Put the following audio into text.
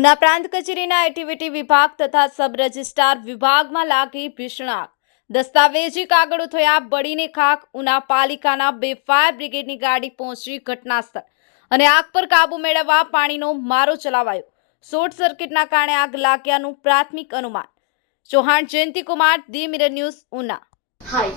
ઉના પ્રાંત કચેરીના એક્ટિવિટી વિભાગ તથા સબ રજિસ્ટ્રાર વિભાગમાં લાગી ભીષણ આગ દસ્તાવેજી કાગળો થયા, બળીને ખાક ઉના પાલિકાના બે ફાયર બ્રિગેડની ગાડી પહોંચી ઘટનાસ્થળ અને આગ પર કાબુ મેળવવા પાણીનો મારો ચલાવાયો. શોર્ટ સર્કિટના કારણે આગ લાગ્યાનું પ્રાથમિક અનુમાન. Chauhan Jayantikumar the mirror news, Una. Hi